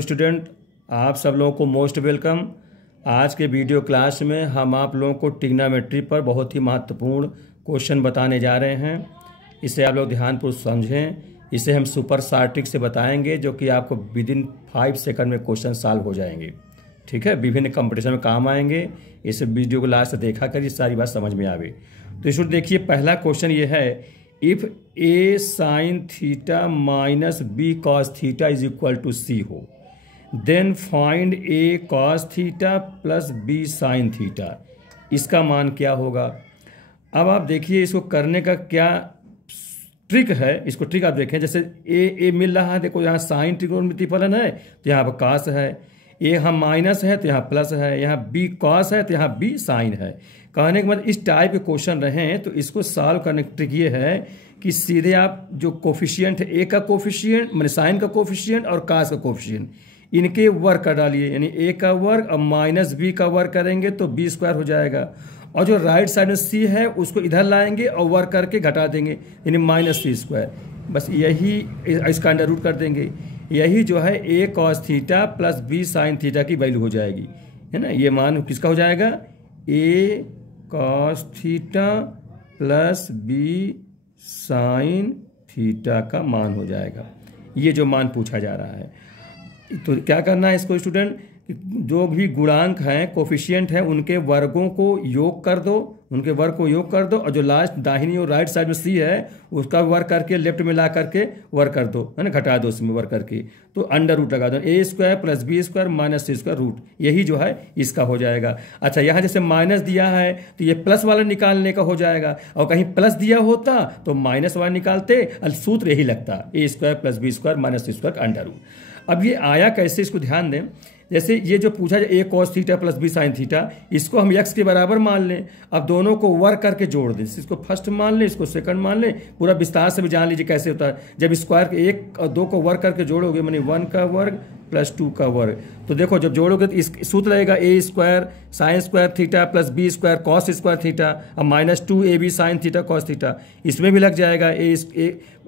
Student, आप सब लोगों को मोस्ट वेलकम। आज के वीडियो क्लास में हम आप लोगों को ट्रिग्नोमेट्री पर बहुत ही महत्वपूर्ण क्वेश्चन बताने जा रहे हैं। इसे आप लोग ध्यानपूर्वक समझें। इसे हम सुपर शॉर्ट ट्रिक से बताएंगे जो कि आपको विद इन 5 सेकंड में क्वेश्चन सॉल्व हो जाएंगे। ठीक है, विभिन्न कंपटीशन में काम आएंगे। इस वीडियो को लास्ट देखा करिए, सारी बात समझ में आवे। तो स्टूडेंट देखिए, पहला क्वेश्चन ये है, if a sine theta minus b cos theta is equal to c हो, then find a cos theta plus b sine theta. इसका मान क्या होगा? अब आप देखिए इसको करने का क्या ट्रिक है। इसको ट्रिक आप देखें, जैसे ए मिल रहा है, देखो यहाँ साइन त्रिकोणमितीय फलन है तो यहाँ पर कॉस है, ए यहाँ माइनस है तो यहाँ प्लस है, यहाँ बी कॉस है तो यहाँ बी साइन है। कहने के मतलब इस टाइप के क्वेश्चन रहे तो इसको सॉल्व करने का ट्रिक ये है कि सीधे आप जो कोफिशिएंट है, ए का कोफिशिएंट मैंने साइन का कोफिशिएंट और कॉस का कोफिशिएंट, इनके वर्ग कर डालिए, यानी ए का वर्ग और माइनस बी का वर्ग करेंगे तो बी स्क्वायर हो जाएगा। और जो राइट साइड में सी है उसको इधर लाएंगे और वर्ग करके घटा देंगे, यानी माइनस सी स्क्वायर। बस यही इसका अंडर रूट कर देंगे। यही जो है a cos theta plus b sine theta की वैल्यू हो जाएगी, है ना। ये मान किसका हो जाएगा? A cos theta plus b sine theta का मान हो जाएगा। ये जो मान पूछा जा रहा है, तो क्या करना है इसको स्टूडेंट, जो भी गुणांक हैं, कोफिशिएंट हैं, उनके वर्गों को योग कर दो, उनके वर्ग को योग कर दो, और जो लास्ट दाहिनी और राइट साइड में सी है उसका वर्ग करके लेफ्ट में ला करके वर्ग कर दो, है ना, घटा दो उसमें वर्ग करके, तो अंडर रूट लगा दो। A square plus b square minus c square root, यही जो है इसका हो जाएगा। अच्छा, यहाँ जैसे माइनस दिया है तो ये प्लस वाला निकालने का हो जाएगा, और कहीं प्लस दिया होता तो माइनस वाला निकालते, सूत्र यही लगता, a square plus b square minus c square का अंडर रूट। अब ये आया कैसे, इसको ध्यान दें। जैसे ये जो पूछा जाए a cos theta plus b sine theta, इसको हम एक्स के बराबर मान लें। अब दोनों को वर्ग करके जोड़ दें, इसको फर्स्ट मान लें, इसको सेकंड मान लें। पूरा विस्तार से भी जान लीजिए कैसे होता है। जब स्क्वायर के 1 और 2 को वर्ग करके जोड़ोगे, माने 1 का वर्ग प्लस 2 का वर्ग, तो देखो जब जोड़ोगे तो इस सूत्र लगेगा a square sine square theta plus b square cos square theta और minus 2ab sine theta cos theta. इसमें भी लग जाएगा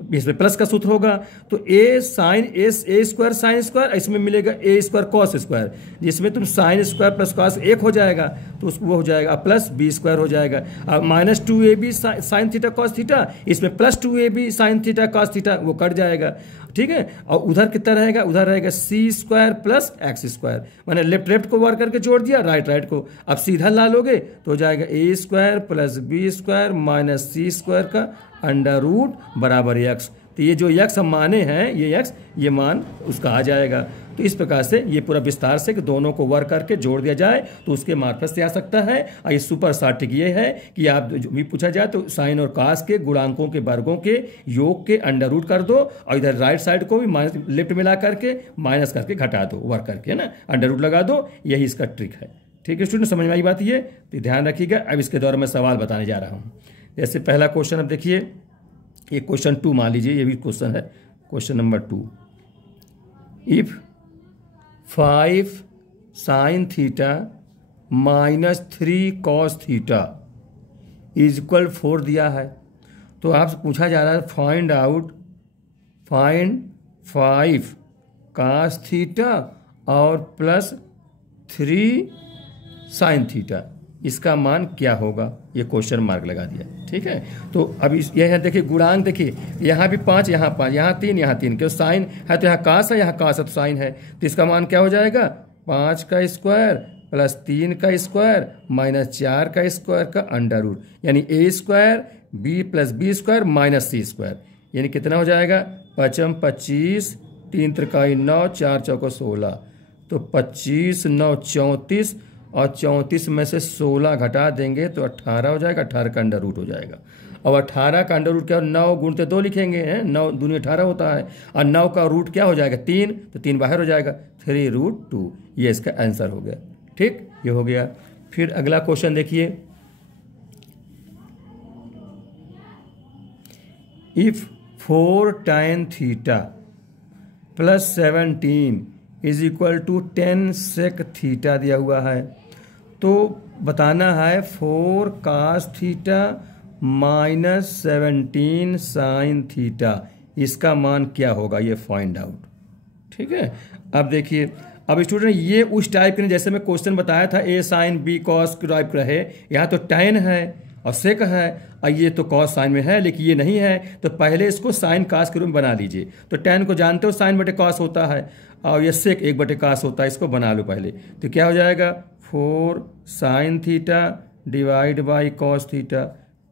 इसमें प्लस का सूत्र होगा, तो ए साइन ए स्क्वायर साइन स्क्वायर, इसमें मिलेगा ए स्क्वायर कॉस स्क्वायर, जिसमें तुम साइन स्क्वायर प्लस कॉस 1 हो जाएगा तो उसको वो हो जाएगा प्लस बी स्क्वायर हो जाएगा। अब minus 2ab sine theta cos theta, इसमें plus 2ab sine theta cos theta, वो कट जाएगा। ठीक है, और उधर कितना रहेगा? उधर रहेगा c square plus x square, मैंने लेफ्ट को वर्ग करके जोड़ दिया, राइट को। अब सीधा ला लोगे तो हो जाएगा a square plus b square minus c square का अंडर रूट बराबर एक्स। तो ये जो यक्स हम माने हैं, ये यक्स, ये मान उसका आ जाएगा। तो इस प्रकार से ये पूरा विस्तार से कि दोनों को वर्ग करके जोड़ दिया जाए तो उसके मार्फत से आ सकता है। और ये सुपर शॉर्ट ट्रिक ये है कि आप जो भी पूछा जाए तो साइन और कॉस के गुणांकों के वर्गों के योग के अंडर रूट कर दो, और इधर राइट साइड को भी माइनस लेफ्ट में ला करके माइनस करके घटा दो, वर्ग करके, है ना, अंडर रूट लगा दो। यही इसका ट्रिक है। ठीक है स्टूडेंट, समझ में आई बात ये, तो ध्यान रखिएगा। अब इसके दौरान मैं सवाल बताने जा रहा हूँ। जैसे पहला क्वेश्चन, अब देखिए ये क्वेश्चन 2 मान लीजिए, ये भी क्वेश्चन है, question number 2। If 5 sign theta minus 3 cos theta is equal 4 दिया है, तो आपसे पूछा जा रहा है फाइंड 5 कॉस थीटा और प्लस 3 साइन थीटा, इसका मान क्या होगा? ये क्वेश्चन मार्क लगा दिया। ठीक है, तो अब यह है, देखिए गुणांक, देखिए यहाँ भी 5, यहाँ 5, यहाँ 3, यहाँ 3, क्यों साइन है तो यहाँ कास है, यहाँ कास है तो साइन है, तो इसका मान क्या हो जाएगा? 5 का स्क्वायर प्लस 3 का स्क्वायर माइनस 4 का स्क्वायर का अंडर रूट, यानी a square b plus b square minus c square, यानी कितना हो जाएगा? 5 25, 3 त्रिकाई 9, 4 चौको 16, तो 25 9 34, और 34 में से 16 घटा देंगे तो 18 हो जाएगा। 18 का अंडर रूट हो जाएगा। अब 18 का अंडर रूट क्या? 9 गुणते 2 लिखेंगे, हैं, 9 दूनी 18 होता है, और 9 का रूट क्या हो जाएगा? 3, तो 3 बाहर हो जाएगा, 3√2। ये इसका आंसर हो गया। ठीक, ये हो गया। फिर अगला क्वेश्चन देखिए, if 4 tan theta plus 17 is equal to 10 sec theta दिया हुआ है, तो बताना है 4 cos theta minus 17 sine theta, इसका मान क्या होगा? ये फाइंड आउट। ठीक है। अब देखिए, अब स्टूडेंट ये उस टाइप के, जैसे मैं क्वेश्चन बताया था ए साइन बी कॉस टाइप का रहे, यहाँ तो tan है और सेक है और ये तो कॉस साइन में है, लेकिन ये नहीं है, तो पहले इसको साइन कास के रूप में बना लीजिए। तो tan को जानते हो साइन बटे कॉस होता है और ये सेक 1 बटे कास होता है, इसको बना लो पहले। तो क्या हो जाएगा 4 sine theta divide by cos theta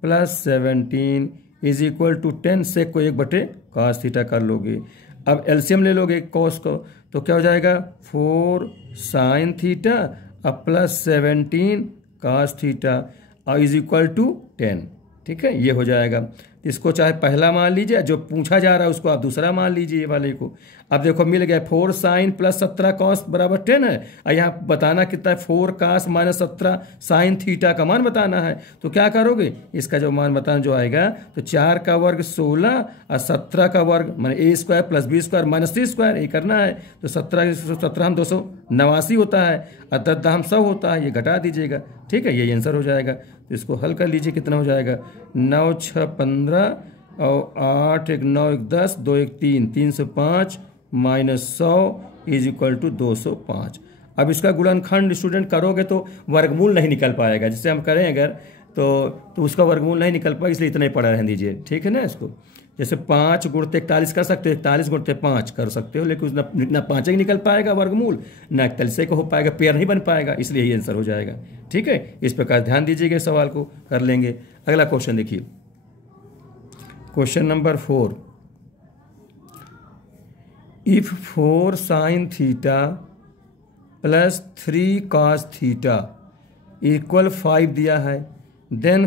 plus 17 is equal to 10, sec को 1 बटे कॉस थीटा कर लोगे। अब एलसीएम ले लोगे कॉस को, तो क्या हो जाएगा 4 साइन थीटा अब प्लस 17 कॉस थीटा और इज इक्वल टू 10। ठीक है, ये हो जाएगा। इसको चाहे पहला मान लीजिए, जो पूछा जा रहा है उसको आप दूसरा मान लीजिए, ये वाले को। अब देखो मिल गया 4 साइन प्लस 17 कॉस बराबर 10 है, और यहाँ बताना कितना है 4 कास माइनस 17 साइन थीटा का मान बताना है। तो क्या करोगे, इसका जो मान बताना जो आएगा, तो 4 का वर्ग 16 और 17 का वर्ग माने a square plus b square minus c square, ये करना है। तो 17 हम 289 होता है और 10 हम 100 होता है, ये घटा दीजिएगा। ठीक है, ये आंसर हो जाएगा। तो इसको हल कर लीजिए, कितना हो जाएगा 9 6 15 और 8 1 9 1 10 2 1 3 305 माइनस 100 इज इक्वल टू 205। अब इसका गुणनखंड स्टूडेंट करोगे तो वर्गमूल नहीं निकल पाएगा, जिससे हम करें अगर तो उसका वर्गमूल नहीं निकल पाएगा, इसलिए इतना ही पड़ा रहने दीजिए। ठीक है ना। इसको जैसे 5 गुणते 41 कर सकते हो, 41 गुणते 5 कर सकते हो, लेकिन ना 5 ही निकल पाएगा वर्गमूल, ना 41 को हो पाएगा, पेयर नहीं बन पाएगा, इसलिए ये आंसर हो जाएगा। ठीक है, इस प्रकार ध्यान दीजिएगा, सवाल को कर लेंगे। अगला क्वेश्चन देखिए, question number 4। If 4 sine theta plus 3 cos theta equal 5 दिया है, then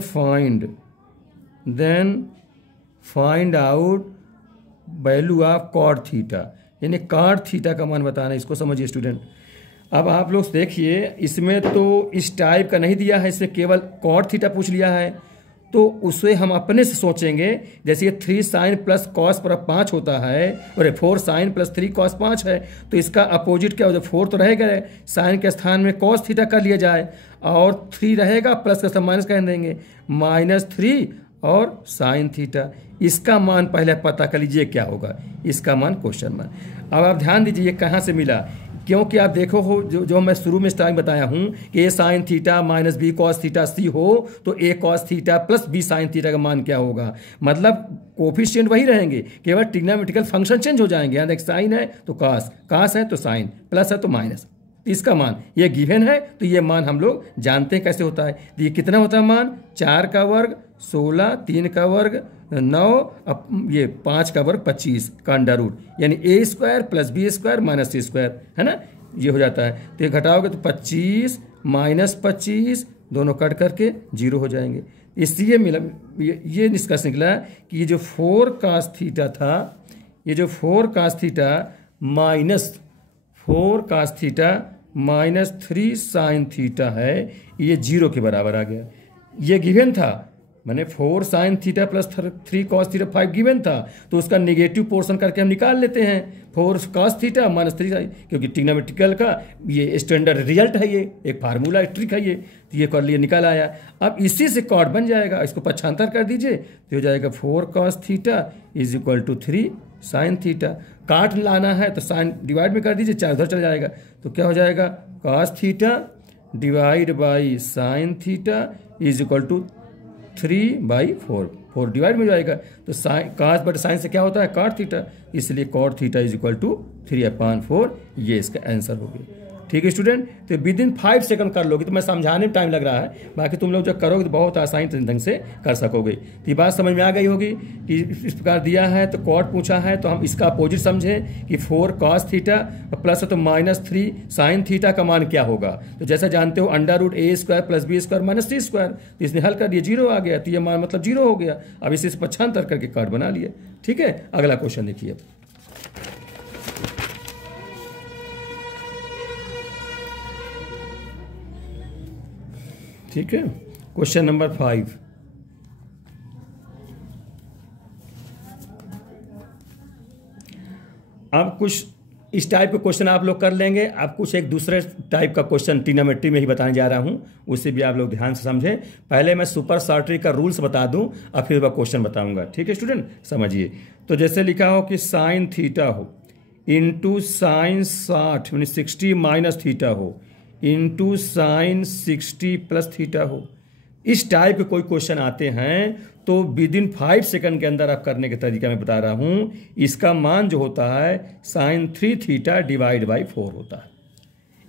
find out value of cot theta, यानी कॉट थीटा का मान बताना है। इसको समझिए स्टूडेंट। अब आप लोग देखिए, इसमें तो इस टाइप का नहीं दिया है, इसमें केवल कॉट थीटा पूछ लिया है, तो उसे हम अपने से सोचेंगे। जैसे ये 3 साइन प्लस कॉस पर 5 होता है और 4 साइन प्लस 3 कॉस 5 है, तो इसका अपोजिट क्या हो जाए, 4 तो रहेगा, साइन के स्थान में कॉस थीटा कर लिया जाए और 3 रहेगा, प्लस का माइनस कर देंगे, -3 और साइन थीटा। इसका मान पहले पता कर लीजिए क्या होगा, इसका मान क्वेश्चन मान। अब आप ध्यान दीजिए ये कहाँ से मिला, क्योंकि आप देखो हो जो मैं शुरू में स्टार्टिंग बताया हूँ कि a sine theta minus b cos theta c हो, तो a cos theta plus b sine theta का मान क्या होगा, मतलब कोफिशिएंट वही रहेंगे, केवल ट्रिग्नोमेट्रिकल फंक्शन चेंज हो जाएंगे। यहाँ देख साइन है तो कास है तो साइन, प्लस है तो माइनस, इसका मान ये गिवन है, तो ये मान हम लोग जानते हैं कैसे होता है। तो ये कितना होता है मान, 4 का वर्ग 16, 3 का वर्ग 9, ये 5 का वर्ग 25 का अंडर रूट, यानी a square plus b square minus c square, है ना, ये हो जाता है। तो ये घटाओगे तो 25 माइनस 25 दोनों कट करके 0 हो जाएंगे। इसलिए मिला ये निष्कर्ष निकला कि ये जो 4 कास थीटा था, ये जो 4 cos theta minus 4 cos theta minus 3 sine theta है, ये 0 के बराबर आ गया। ये गिवन था, मैंने 4 sine theta plus 3 cos theta 5 given था, तो उसका नेगेटिव पोर्शन करके हम निकाल लेते हैं 4 कॉस थीटा माइनस 3 साइन, क्योंकि ट्रिग्नोमेट्रिकल का ये स्टैंडर्ड रिजल्ट है, ये एक फार्मूला ट्रिक है, तो ये कर लिए निकल आया। अब इसी से कॉट बन जाएगा, इसको पक्षांतर कर दीजिए तो हो जाएगा 4 cos theta is equal to 3 sine theta. काट लाना है तो साइन डिवाइड में कर दीजिए, 4 उधर चला जाएगा, तो क्या हो जाएगा cos theta divide by sine theta is equal to 3/4, 4 divide में जाएगा, तो कास बटे साइन से क्या होता है कॉट थीटा, इसलिए cot theta is equal to 3/4, ये इसका आंसर हो गया। ठीक है स्टूडेंट, तो विदिन 5 सेकंड कर लोगे, तो मैं समझाने में टाइम लग रहा है, बाकी तुम लोग जब करोगे तो बहुत आसानी ढंग से कर सकोगे। तो ये बात समझ में आ गई होगी कि इस प्रकार दिया है तो कॉट पूछा है, तो हम इसका अपोजिट समझें कि 4 कॉस थीटा प्लस है तो -3 साइन थीटा का मान क्या होगा। तो जैसा जानते हो under root a square plus b square minus c square, तो इसने हल कर दिया 0 आ गया, तो ये मान मतलब 0 हो गया। अब इसे पक्षांतर करके कॉट बना लिया। ठीक है, अगला क्वेश्चन देखिए। ठीक है, क्वेश्चन नंबर 5। अब कुछ इस टाइप के क्वेश्चन आप लोग कर लेंगे। अब कुछ एक दूसरे टाइप का क्वेश्चन ट्रिग्नोमेट्री में ही बताने जा रहा हूं, उससे भी आप लोग ध्यान से समझें। पहले मैं सुपर शॉर्टरी का रूल्स बता दूं और फिर मैं क्वेश्चन बताऊंगा। ठीक है स्टूडेंट, समझिए। तो जैसे लिखा हो कि साइन थीटा हो इंटू साइन 60 यानी 60 माइनस थीटा हो इंटू साइन 60 प्लस थीटा हो। इस टाइप के कोई क्वेश्चन आते हैं तो विद इन 5 सेकंड के अंदर आप करने के तरीका मैं बता रहा हूं। इसका मान जो होता है साइन 3 थीटा डिवाइड बाई 4 होता है।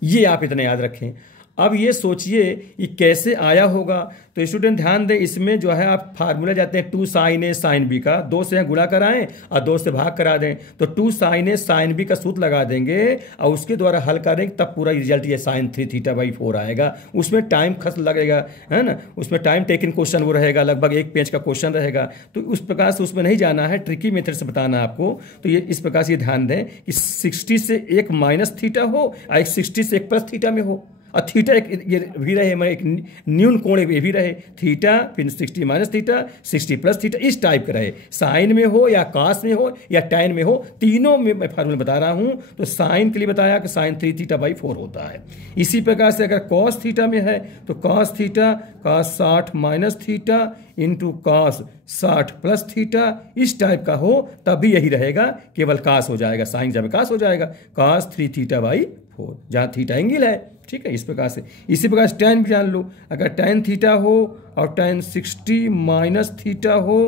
ये आप इतना याद रखें। अब ये सोचिए कि कैसे आया होगा, तो स्टूडेंट ध्यान दें, इसमें जो है आप फार्मूला जाते हैं 2 साइन ए साइन बी का, 2 से गुणा कराएं और 2 से भाग करा दें, तो 2 साइन ए साइन बी का सूत्र लगा देंगे और उसके द्वारा हल करेंगे, तब पूरा रिजल्ट ये साइन 3 थीटा बाई 4 आएगा। उसमें टाइम खर्च लगेगा, है ना, उसमें टाइम टेकिंग क्वेश्चन वो रहेगा, लगभग 1 पेज का क्वेश्चन रहेगा। तो उस प्रकार से उसमें नहीं जाना है, ट्रिकी मेथड से बताना है आपको। तो ये इस प्रकार से ध्यान दें कि 60 से एक माइनस थीटा हो और एक 60 से एक प्लस थीटा में हो, और थीटा एक ये भी रहे, मैं एक न्यून कोण ये भी रहे, थीटा फिर 60 माइनस थीटा 60 प्लस थीटा, इस टाइप का रहे, साइन में हो या कास में हो या टैन में हो, तीनों में मैं फार्मूला बता रहा हूं। तो साइन के लिए बताया कि साइन 3 थीटा बाई 4 होता है। इसी प्रकार से अगर कॉस थीटा में है तो cos theta cos 60 minus theta into cos 60 plus theta, इस टाइप का हो तभी यही रहेगा, केवल कास हो जाएगा, साइन जब कास हो जाएगा कॉस 3 थीटा बाई 4, जहाँ थीटा एंगल है। ठीक है, इस प्रकार से। इसी प्रकार से टैन भी जान लो, अगर टैन थीटा हो और टैन 60 माइनस थीटा हो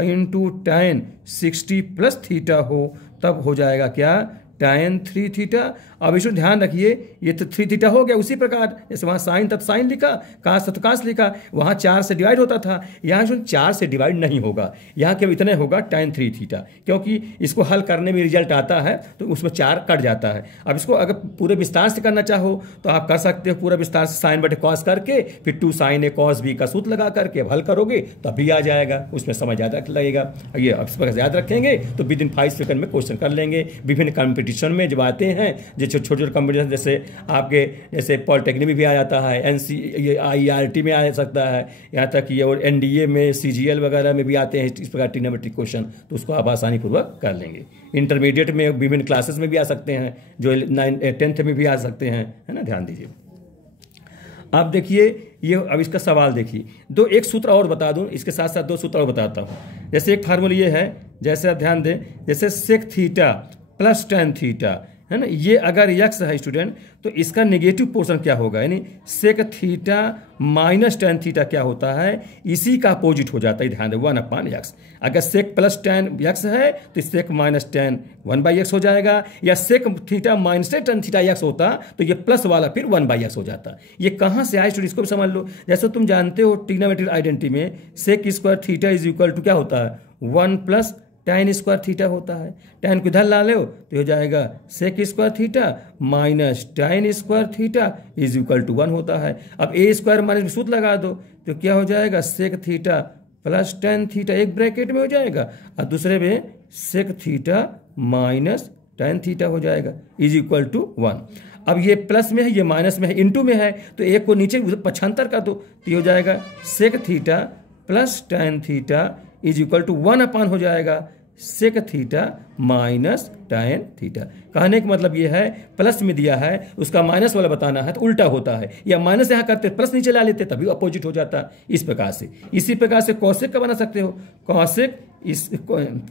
इंटू टैन 60 प्लस थीटा हो, तब हो जाएगा क्या, टैन 3 थीटा। अब इसको ध्यान रखिए, ये तो 3 थीटा हो गया, उसी प्रकार जैसे वहाँ साइन तब साइन लिखा, कास तब कास लिखा, वहाँ 4 से डिवाइड होता था, यहाँ जो 4 से डिवाइड नहीं होगा, यहाँ केवल इतने होगा टैन 3 थीटा, क्योंकि इसको हल करने में रिजल्ट आता है तो उसमें 4 कट जाता है। अब इसको अगर पूरे विस्तार से करना चाहो तो आप कर सकते हो, पूरा विस्तार से साइन बटे कॉस करके फिर 2 साइन ए कॉस बी का सूत्र लगा करके हल करोगे तब भी आ जाएगा, उसमें समय ज़्यादा लगेगा। ये अब इस प्रकार याद रखेंगे तो विद इन 5 सेकंड में क्वेश्चन कर लेंगे। विभिन्न कंपटीशन में जब आते हैं, जो छोटे छोटे कंपटीशन जैसे आपके जैसे पॉलिटेक्निक में भी आ जाता है, IRT में आ सकता है, यहाँ तक ये और NDA में CGL वगैरह में भी आते हैं इस प्रकार ट्रिग्नोमेट्रिक क्वेश्चन, तो उसको आप आसानी पूर्वक कर लेंगे। इंटरमीडिएट में विभिन्न क्लासेस में भी आ सकते हैं, जो 10th में भी आ सकते हैं, है ना, ध्यान दीजिए। अब देखिए ये, अब इसका सवाल देखिए, एक सूत्र और बता दूं, इसके साथ साथ 2 सूत्र और बताता हूं। जैसे एक फार्मूला ये है, जैसे आप ध्यान दें, जैसे sec theta plus tan theta, है ना, ये अगर यक्स है स्टूडेंट तो इसका नेगेटिव पोर्शन क्या होगा, यानी sec theta minus tan theta क्या होता है, इसी का अपोजिट हो जाता है, ध्यान दें, 1/x। अगर सेक प्लस टैन यक्स है तो सेक माइनस टैन 1/x हो जाएगा, या sec theta minus tan theta यक्स होता तो ये प्लस वाला फिर 1/x हो जाता। ये कहाँ से आए स्टूडेंट, इसको भी समझ लो। जैसे तुम जानते हो ट्रिग्नोमेट्रिक आइडेंटिटी में sec square theta is equal to क्या होता है, 1 प्लस टैन स्क्वायर थीटा होता है। टैन को इधर ला लो तो हो जाएगा sec square theta minus tan square theta is equal to 1 होता है। अब ए स्क्वायर माइनस में सूत्र लगा दो तो क्या हो जाएगा, sec theta plus tan theta एक ब्रैकेट में हो जाएगा और दूसरे में sec theta minus tan theta हो जाएगा इज इक्वल टू 1। अब ये प्लस में है, ये माइनस में है, इनटू में है, तो एक को नीचे पक्षांतर कर दो तो ये हो जाएगा sec theta plus tan theta is equal to 1 हो जाएगा sec theta minus tan theta. कहने का मतलब ये है, प्लस में दिया है उसका माइनस वाला बताना है तो उल्टा होता है, या माइनस यहाँ करते प्लस नीचे ला लेते तभी अपोजिट हो जाता है, इस प्रकार से। इसी प्रकार से कॉसेक का बना सकते हो,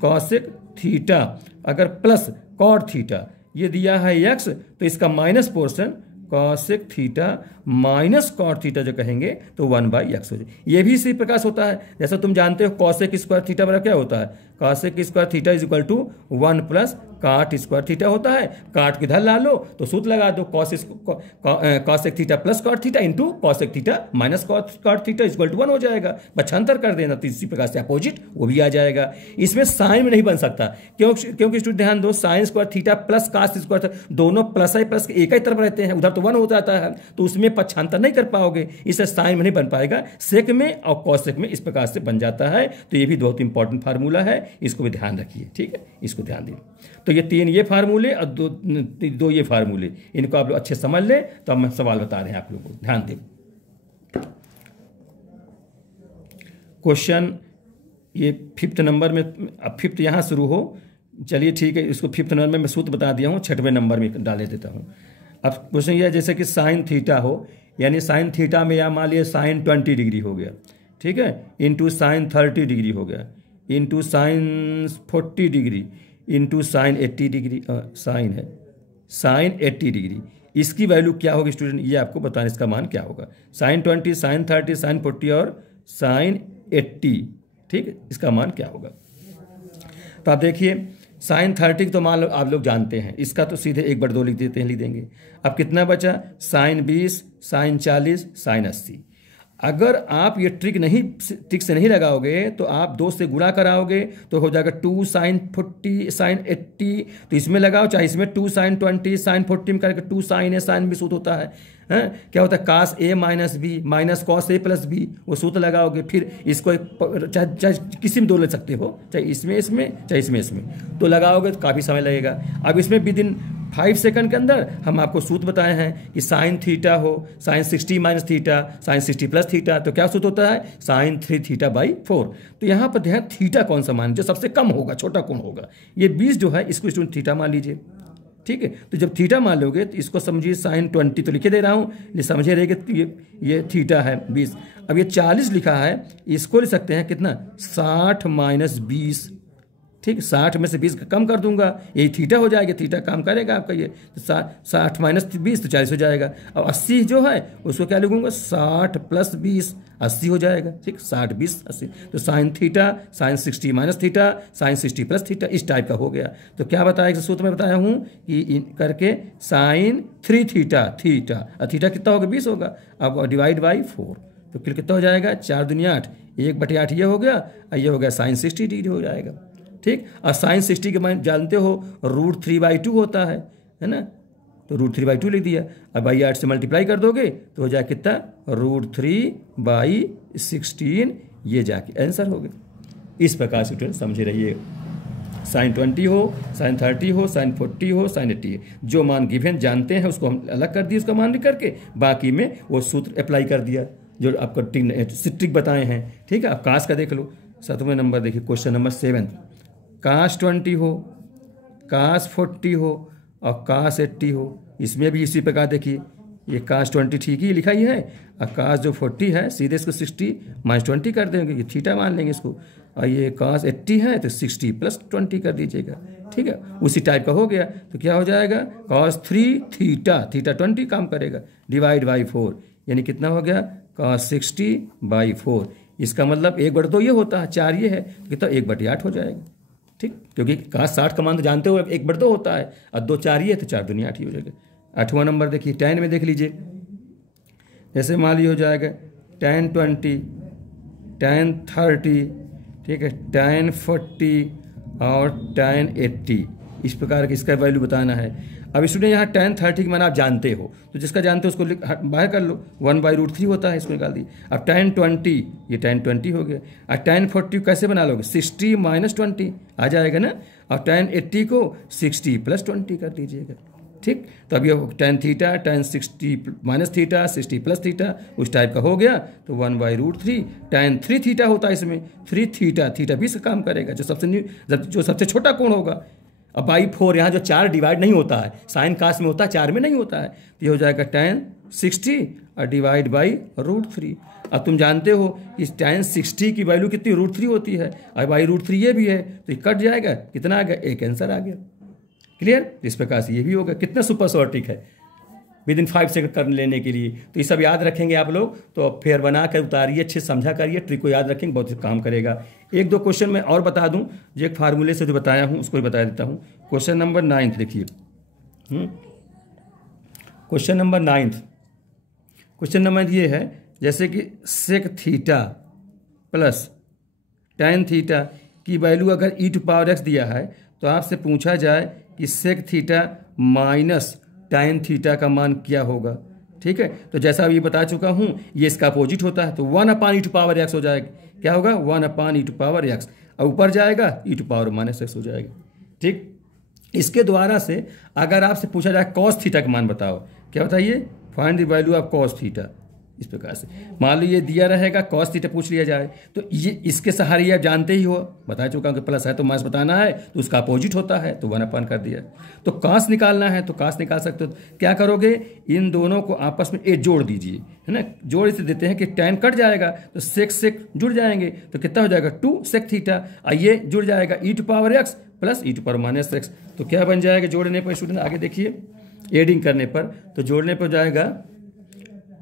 कॉसेक थीटा अगर प्लस कॉट थीटा ये दिया है x तो इसका minus portion cosec theta minus cot theta जो कहेंगे तो 1/x हो जाए। ये भी इसी प्रकार से होता है, जैसा तुम जानते हो कॉसेक स्क्वायर थीटा बराबर क्या होता है, cosec square theta is equal to 1 plus cot square theta होता है। काट को इधर ला लो तो सूत्र लगा दो, cosec theta plus cot theta into cosec theta minus cot theta is equal to 1 हो जाएगा। पक्षांतर कर देना तो इसी प्रकार से अपोजिट वो भी आ जाएगा। इसमें साइन में नहीं बन सकता, क्योंकि स्टूडेंट ध्यान दो, sine square theta plus cos square दोनों प्लस ही प्लस एक ही तरफ रहते हैं, उधर तो 1 हो जाता है तो उसमें पक्षांतर नहीं कर पाओगे, इससे साइन में नहीं बन पाएगा, सेक में और कॉसेक में इस प्रकार से बन जाता है। तो ये भी बहुत इंपॉर्टेंट फार्मूला है, इसको भी ध्यान रखिए, ठीक है, इसको ध्यान दीजिए। तो ये 3 ये फार्मूले और दो ये फार्मूले, इनको आप लोग अच्छे समझ लें। तो अब मैं सवाल बता रहे हैं आप लोगों को, ध्यान दें। क्वेश्चन ये 5th नंबर में, अब 5th यहाँ शुरू हो, चलिए ठीक है, इसको 5th नंबर में मैं सूत्र बता दिया हूँ, 6वें नंबर में डाले देता हूँ। अब क्वेश्चन ये है जैसे कि साइन थीटा हो, यानी साइन थीटा में या मान लिया साइन 20 डिग्री हो गया, ठीक है, इंटू साइन 30 डिग्री हो गया, into sine 40 degree, into sine 80 degree, sine है साइन 80 डिग्री, इसकी वैल्यू क्या होगी स्टूडेंट, ये आपको बताना इसका मान क्या होगा। साइन 20, साइन 30, साइन 40 और साइन 80, ठीक है, इसका मान क्या होगा। तो आप देखिए साइन 30 तो मान लो आप लोग जानते हैं, इसका तो सीधे 1/2 लिख देते हैं, लिख देंगे। अब कितना बचा, साइन 20, साइन 40, साइन 80। अगर आप ये ट्रिक से नहीं लगाओगे तो आप 2 से गुणा कराओगे तो हो जाएगा 2 साइन 40 साइन 80, तो इसमें लगाओ, चाहे इसमें 2 साइन 20 साइन 40 में करके 2 साइन ए साइन भी सूत्र होता है, क्या होता है कास ए minus B minus cos A plus B, वो सूत्र लगाओगे। फिर इसको चाहे किसी में दो ले सकते हो, चाहे इसमें चाहे इसमें तो लगाओगे तो काफ़ी समय लगेगा। अब इसमें विद इन 5 सेकंड के अंदर हम आपको सूत्र बताए हैं कि साइन थीटा हो sine 60 minus theta sine 60 plus theta, तो क्या सूत्र होता है साइन 3 थीटा बाई 4। तो यहाँ पर ध्यान थीटा कौन सा मान जो सबसे कम होगा, छोटा कोण होगा, ये 20 जो है इसको स्टूडेंट थीटा मान लीजिए, ठीक है। तो जब थीटा मान लोगे तो इसको समझिए साइन 20 तो लिखे दे रहा हूँ, ये समझे रहे कि ये थीटा है 20। अब ये 40 लिखा है, इसको लिख सकते हैं कितना 60 माइनस 20, ठीक, 60 में से 20 कम कर दूंगा, यही थीटा हो जाएगा, थीटा काम करेगा आपका ये, तो 60 माइनस 20 तो 40 हो जाएगा। अब 80 जो है उसको क्या लिखूंगा 60 प्लस 20 80 हो जाएगा, ठीक, 60 20 80। तो sine theta sine 60 minus theta sine 60 plus theta इस टाइप का हो गया। तो क्या बताया सूत्र में बताया हूँ कि करके साइन 3 थीटा थीटा कितना होगा 20 होगा, अब डिवाइड बाई 4, तो फिर कितना हो जाएगा 4 दूनी 8, 1/8 ये हो गया, ये हो गया साइन 60 डिग्री हो जाएगा, ठीक। और साइन 60 के मान जानते हो √3/2 होता है ना, तो √3/2 लिख दिया। अब बाई 8 से मल्टीप्लाई कर दोगे तो हो जाए कितना √3/16, ये जाके आंसर हो गया। इस प्रकार से स्टूडेंट समझे रहिए, साइन 20 हो साइन 30 हो साइन 40 हो साइन 80 है, जो मान गिवन जानते हैं उसको हम अलग कर दिए, उसका मान लिख करके बाकी में वो सूत्र अप्लाई कर दिया जो आपको ट्रिक बताए हैं, ठीक है। अब कास का देख लो, 7वें नंबर देखिए, क्वेश्चन नंबर 7, कास 20 हो कास 40 हो और कास 80 हो, इसमें भी इसी प्रकार देखिए, ये कास 20 ठीक ही लिखा ही है, और कास जो 40 है सीधे इसको 60 माइनस 20 कर देंगे, ये थीटा मान लेंगे इसको, और ये कास 80 है तो 60 प्लस 20 कर दीजिएगा, ठीक है, उसी टाइप का हो गया। तो क्या हो जाएगा कास 3 थीटा 20 काम करेगा, डिवाइड बाई 4, यानी कितना हो गया कास 60/4। इसका मतलब 1/2 ये होता है, 4 ये है, कितना 1/8 हो जाएगा, ठीक, क्योंकि कास 60 का मान तो जानते हो 1/2 होता है, और 2 4 ये है तो 4 दूनी 8 ही हो जाएगा। 8वां नंबर देखिए, tan में देख लीजिए, जैसे मान लीजिए हो जाएगा tan 20 tan 30, ठीक है, tan 40 और tan 80, इस प्रकार की इसका वैल्यू बताना है। अब स्टूडेंट यहाँ tan 30 की मान आप जानते हो, तो जिसका जानते हो उसको बाहर कर लो, 1/√3 होता है, इसको निकाल दी। अब tan 20 ये tan 20 हो गया, और tan 40 कैसे बना लोगे 60 माइनस 20 आ जाएगा ना, और tan 80 को 60 प्लस 20 कर दीजिएगा, ठीक। तो अब ये tan theta tan 60 minus theta 60 plus theta उस टाइप का हो गया, तो 1/√3 tan 3 थीटा होता है, इसमें 3 थीटा भी से काम करेगा, जो सबसे छोटा कोण होगा। अब बाई 4 यहाँ जो 4 डिवाइड नहीं होता है, साइन कास में होता है, 4 में नहीं होता है, तो ये हो जाएगा tan 60 और डिवाइड बाई √3। अब तुम जानते हो कि tan 60 की वैल्यू कितनी √3 होती है, और बाई √3 ये भी है, तो ये कट जाएगा, कितना आ गया, एक आंसर आ गया, क्लियर। इस प्रकार से ये भी होगा, कितना सुपर शॉर्ट ट्रिक है विद इन 5 सेकंड कर लेने के लिए। तो ये सब याद रखेंगे आप लोग, तो फिर बना कर उतारिए, अच्छे समझा करिए, ट्रिक को याद रखेंगे, बहुत काम करेगा। 1-2 क्वेश्चन मैं और बता दूं, जो एक फार्मूले से जो बताया हूं उसको भी बता देता हूं। क्वेश्चन नंबर 9 देखिए, क्वेश्चन नंबर 9, क्वेश्चन नंबर ये है, जैसे कि sec theta plus tan theta की वैल्यू अगर e⁻x दिया है, तो आपसे पूछा जाए कि sec theta minus tan theta का मान क्या होगा, ठीक है। तो जैसा अभी बता चुका हूं, ये इसका अपोजिट होता है, तो 1/e⁻x हो जाएगा, क्या होगा 1/e⁻x, और ऊपर जाएगा e⁻−x हो जाएगा, ठीक। इसके द्वारा से अगर आपसे पूछा जाए cos थीटा का मान बताओ, क्या बताइए find the value of cos theta, इस प्रकार से मान लो ये दिया रहेगा cos थीटा पूछ लिया जाए, तो ये इसके सहारे आप जानते ही हो, बता चुका हूं कि प्लस है तो माइनस बताना है, तो उसका अपोजिट होता है, तो 1/, कर दिया। तो cos निकालना है तो cos निकाल सकते हो, क्या करोगे इन दोनों को आपस में जोड़ दीजिए, है ना, जोड़ इसे देते हैं कि tan कट जाएगा तो सेक जुड़ जाएंगे, तो कितना हो जाएगा 2 सेक थीटा, और ये जुड़ जाएगा e⁻x plus e to power minus x. तो क्या बन जाएगा जोड़ने पर स्टूडेंट, आगे देखिए, एडिंग करने पर तो जोड़ने पर जाएगा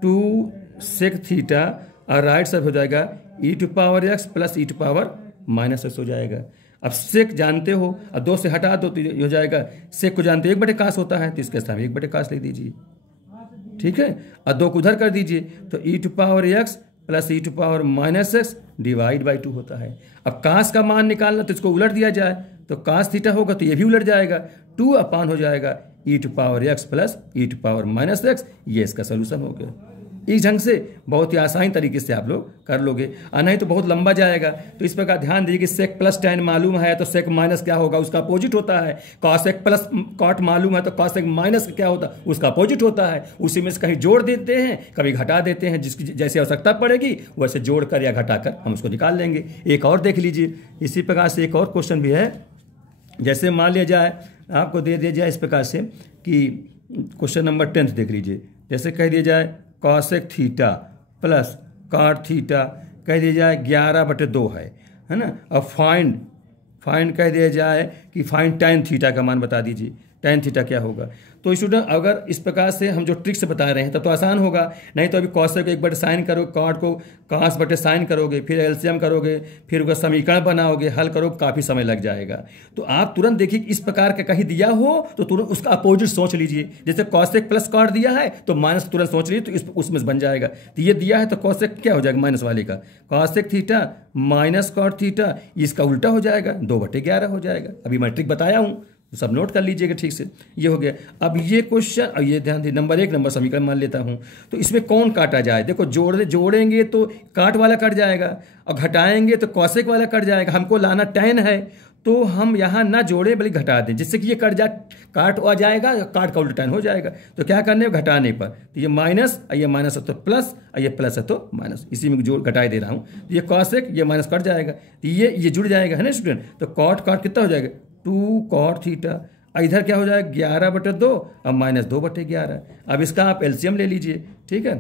2 सेक थीटा और राइट साइड हो जाएगा e to power x plus e to power minus x हो जाएगा। अब सेक जानते हो, अब 2 से हटा दो तो ये हो जाएगा, सेक को जानते हो 1/cos होता है, तो इसके साथ 1/cos लिख दीजिए, ठीक है। और 2 को उधर कर दीजिए तो e to power x plus e to power minus x divide by 2 होता है। अब कास का मान निकालना तो इसको उलट दिया जाए तो कास थीटा होगा तो ये भी उलट जाएगा, 2 अपान हो जाएगा e to power x plus e to power minus x. ये इसका सोल्यूशन हो गया। इस ढंग से बहुत ही आसान तरीके से आप लोग कर लोगे, और नहीं तो बहुत लंबा जाएगा। तो इस प्रकार ध्यान दीजिए कि सेक प्लस tan मालूम है तो सेक माइनस क्या होगा, उसका अपोजिट होता है। कॉसेक प्लस कॉट मालूम है तो कॉसेक माइनस क्या होता है, उसका अपोजिट होता है। उसी में से कहीं जोड़ देते हैं, कभी घटा देते हैं, जिसकी जैसी आवश्यकता पड़ेगी वैसे जोड़ कर या घटा कर हम उसको निकाल लेंगे। एक और देख लीजिए, इसी प्रकार से एक और क्वेश्चन भी है। जैसे मान लिया जाए, आपको दे दिया जाए इस प्रकार से कि क्वेश्चन नंबर 10 देख लीजिए। जैसे कह दिया जाए cosec theta plus cot theta कह दिया जाए 11/2 है ना। अब फाइंड कह दिया जाए कि फाइंड tan थीटा का मान बता दीजिए, tan थीटा क्या होगा। तो स्टूडेंट अगर इस प्रकार से हम जो ट्रिक से बता रहे हैं तब तो आसान होगा, नहीं तो अभी कॉसेक को 1/sin करोगे, कॉट को cos/sin करोगे, फिर एलसीएम करोगे, फिर उसका समीकरण बनाओगे, हल करोगे, काफ़ी समय लग जाएगा। तो आप तुरंत देखिए इस प्रकार का कहीं दिया हो तो तुरंत उसका अपोजिट सोच लीजिए। जैसे कॉसेक प्लस कॉट दिया है तो माइनस तुरंत सोच लीजिए तो उसमें बन जाएगा। तो ये दिया है तो कॉसेक क्या हो जाएगा माइनस वाले का, cosec theta minus cot theta, इसका उल्टा हो जाएगा 2/11 हो जाएगा। अभी मैं ट्रिक बताया हूँ तो सब नोट कर लीजिएगा ठीक से। ये हो गया। अब ये क्वेश्चन, अब ये ध्यान दीजिए, नंबर 1 नंबर समीकरण मान लेता हूँ। तो इसमें कौन काटा जाए, देखो जोड़ेंगे तो काट वाला कट जाएगा और घटाएंगे तो कॉसेक वाला कट जाएगा। हमको लाना tan है तो हम यहाँ ना जोड़े बल्कि घटा दें, जिससे कि ये कट काट आ जाएगा, काट का उल्टा tan हो जाएगा। तो क्या करने घटाने पर, तो ये माइनस और ये माइनस है तो प्लस और ये प्लस है तो माइनस, इसी में जोड़ घटाई दे रहा हूँ। तो ये कॉसेक ये माइनस कट जाएगा तो ये जुड़ जाएगा, है ना स्टूडेंट। तो कॉट कितना हो जाएगा 2 कॉट थीटा, इधर क्या हो जाएगा 11/2 और माइनस 2/11। अब इसका आप एलसीएम ले लीजिए, ठीक है।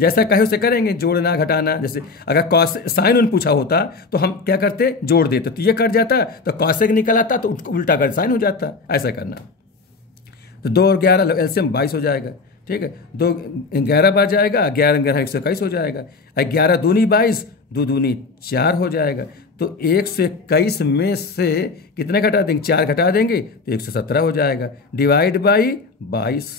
जैसा कहे उसे करेंगे, जोड़ना घटाना। जैसे अगर कॉस साइन उन पूछा होता तो हम क्या करते, जोड़ देते, तो ये कट जाता तो कॉसेक निकल आता तो उल्टा कर साइन हो जाता। ऐसा करना। तो 2 और 11 एलसीएम 22 हो जाएगा, ठीक है। 2 11 बार जाएगा, 11 121 हो जाएगा। 11 दूनी 22, 2 दूनी 4 हो जाएगा। तो 121 में से कितने घटा देंगे, 4 घटा देंगे तो 117 हो जाएगा, डिवाइड बाई 22।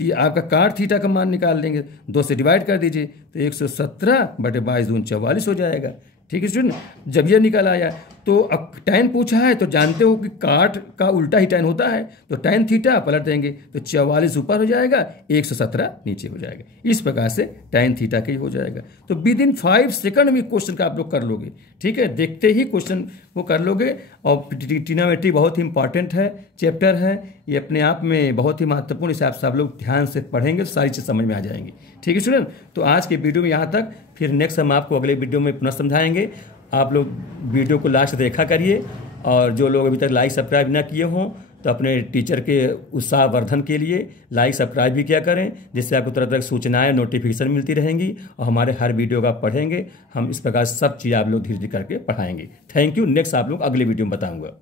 तो ये आपका काट थीटा का मान निकाल लेंगे, 2 से डिवाइड कर दीजिए तो 117/22 दून 44 हो जाएगा, ठीक है स्टूडेंट। जब ये निकल आया तो अब tan पूछा है तो जानते हो कि काट का उल्टा ही tan होता है, तो tan थीटा पलट देंगे तो 44 ऊपर हो जाएगा, 117 नीचे हो जाएगा। इस प्रकार से tan थीटा का ही हो जाएगा। तो विद इन 5 सेकंड में क्वेश्चन का आप लोग कर लोगे, ठीक है। देखते ही क्वेश्चन को कर लोगे। और ट्रिग्नोमेट्री बहुत ही इंपॉर्टेंट है, चैप्टर है, ये अपने आप में बहुत ही महत्वपूर्ण। इसे आप सब लोग ध्यान से पढ़ेंगे तो सारी चीज़ समझ में आ जाएंगी, ठीक है स्टूडेंट। तो आज के वीडियो में यहाँ तक, फिर नेक्स्ट हम आपको अगले वीडियो में पुनः समझाएंगे। आप लोग वीडियो को लास्ट देखा करिए, और जो लोग अभी तक लाइक सब्सक्राइब ना किए हों तो अपने टीचर के उत्साहवर्धन के लिए लाइक सब्सक्राइब भी किया करें, जिससे आपको तरह तरह की सूचनाएं नोटिफिकेशन मिलती रहेंगी और हमारे हर वीडियो का पढ़ेंगे। हम इस प्रकार सब चीज़ आप लोग धीरे धीरे करके पढ़ाएंगे। Thank you. नेक्स्ट आप लोग अगले वीडियो में बताऊँगा।